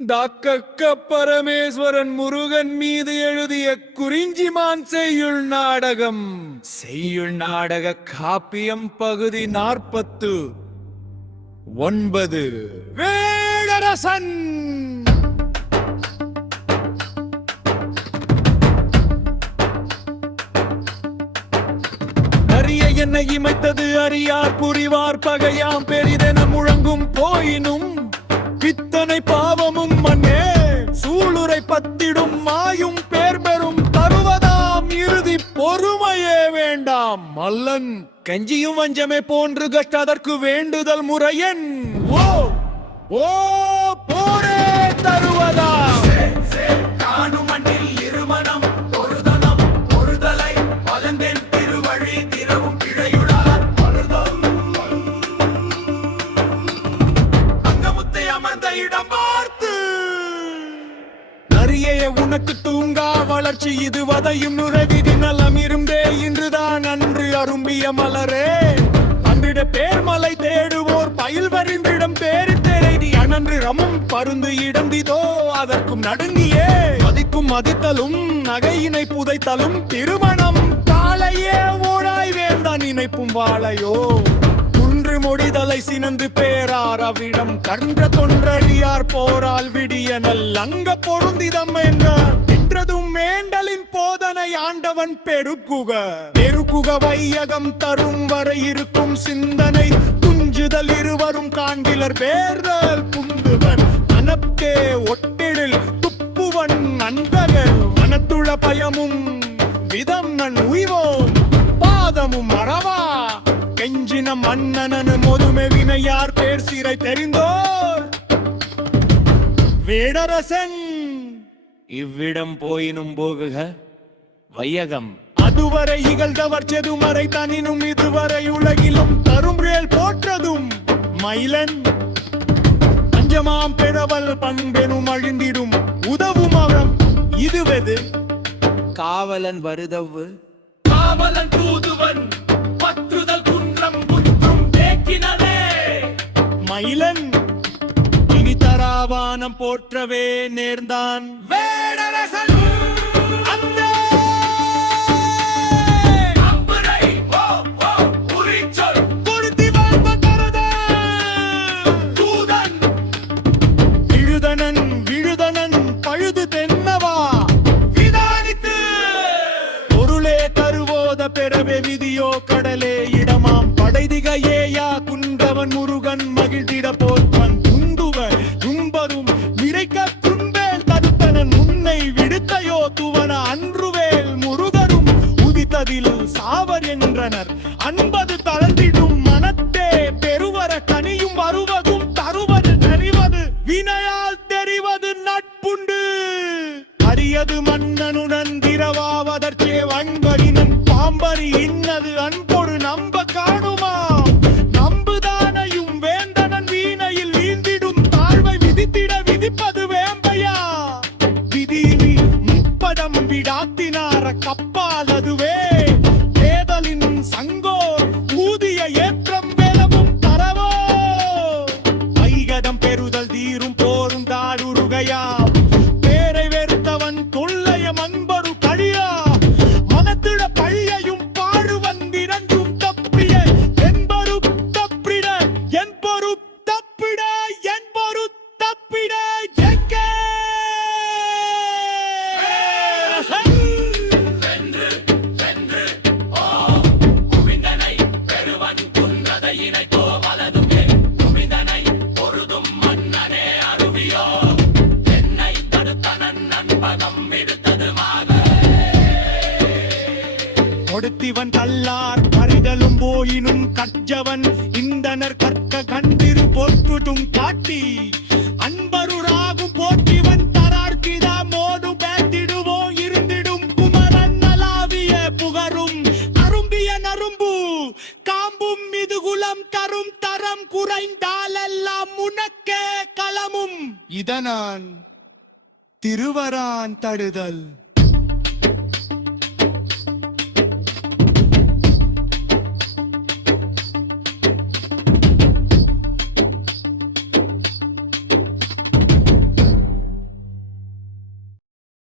தாக்கக்க பரமேஸ்வரன் முருகன் மீது எழுதிய குறிஞ்சிமான் செய்யுள் நாடகம். செய்யுள் நாடக காப்பியம் பகுதி 49. வேடரசன். அரிய என்னை இமைத்தது அறியார் புரிவார் பகையாம் பெரிதென முழங்கும் போயினும் பித்தனை பாவமும் மண்ணே சூளுரை பத்திடும் மாயும் பேர் பெறும் தருவதாம் இறுதி பொறுமையே வேண்டாம் மல்லன் கஞ்சியும் வஞ்சமே போன்று கற்றதற்கு வேண்டுதல் முறையன் ஓ ஓ போரே தருவதா உனக்கு தூங்கா வளர்ச்சி இது வதையும் நுழைவிதி நலம் இருந்தே இன்றுதான் அன்று அரும்பிய மலரே அன்றிட பேர்மலை தேடுவோர் பயில் வரிந்திடம் பேரு தேடி அனன்று ரமும் பருந்து இடந்திதோ அதற்கும் நடுங்கியே மதிக்கும் மதித்தலும் நகையினை புதைத்தலும் திருமணம் காலையே ஓடாய் வேந்தான் நினைப்பும் வாழையோ மொழிதலை சினந்து பேரார் அவ்விடம் கன்ற தொன்றடியார் போரால் விடிய நல்லங்க பொருந்திதம் என்றதும் மேண்டலின் போதனை ஆண்டவன் பெருக்குக வையகம் தரும் வரை இருக்கும் சிந்தனை துஞ்சுதல் இருவரும் காண்கிலர் பேர்தல் புந்துவன் மனத்தே ஒட்டிடில் துப்புவன் நண்பகல் மனத்துள பயமும் விதம் நன் உய்வோம் பாதமும் மறவா கெஞ்சின மன்னனு மொதுமை வினையார் பேர் சிறை தெரிந்தோர் வேடரசன் இவ்விடம் போயினும் போகுக வையகம் அதுவரை இகழ்ந்தவர் செதுமறை தனினும் இதுவரை உலகிலும் தரும்ரேல் போற்றதும் மயிலன் பஞ்சமாம் பெறவல் பண்பெனும் அழிந்திடும் உதவும் அவரம் இதுவெது காவலன் வருதவு காவலன் தூதுவன் மயிலன் இனி தராவானம் போற்றவே நேர்ந்தான் வேடரசன் விழுதனன் பழுது தென்னவா விதானித்து பொருளே தருவோத பெறவே விதியோ கடலே இடமாம் படைதிகையேயா குன்றவன் முருகன் மகிழ்ந்திட போற்பன் துந்துவன் தும்பரும் விரைக்க துன்பேல் தடுத்தனன் உன்னை விடுத்தையோ துவன அன்றுவேல் முருகரும் உதித்ததில் சாவர் என்றனர் அன்பது தளர்ந்திடும் மனத்தே பெருவர கனியும் வருவதும் தருவது தெரிவது வினையால் தெரிவது நட்புண்டு அரியது மன்னனுடன் திரவாவதற்கே வன்பரினும் பாம்பரி இன்னது அன்பொரு நம்ப காணுமா நம்புதானையும் வேந்தனன் வீணையில் வீழ்ந்திடும் தாழ்வை விதித்திட விதிப்பது வேம்பையா விதிவி முப்பதம் விடாத்தினார கப்பால் அதுவே தேதலின் சங்கோர் ஊதிய ஏற்றம் வேலமும் தரவோ ஐகதம் பெறுதல் தீரும் போரும் தாடுருகையா பேரை வெறுத்தவன் தொல்லைய மண்பரு கழியா மனத்திட பழியையும் பாழுவன் விரண்டும் தப்பிய என்பரு தப்பிட என்பரு தப்பிட என்பரு தப்பிட எங்கே கொடுத்திவன் கல்லார் பறிதலும் போயினும் கற்றவன் இந்தனர் கற்க கண்டிரு போற்றுடும் காட்டி அன்பருராகும் போற்றிவன் தரார்கிதா மோடு பேட்டிடுவோ இருந்திடும் குமரன் நலாவிய புகரும் அரும்பிய நரும்பு காம்பும் மிதுகுலம் கரும் தரம் குறைந்தாலெல்லாம் உனக்கே களமும் இதனான் திருவரான் தடுதல்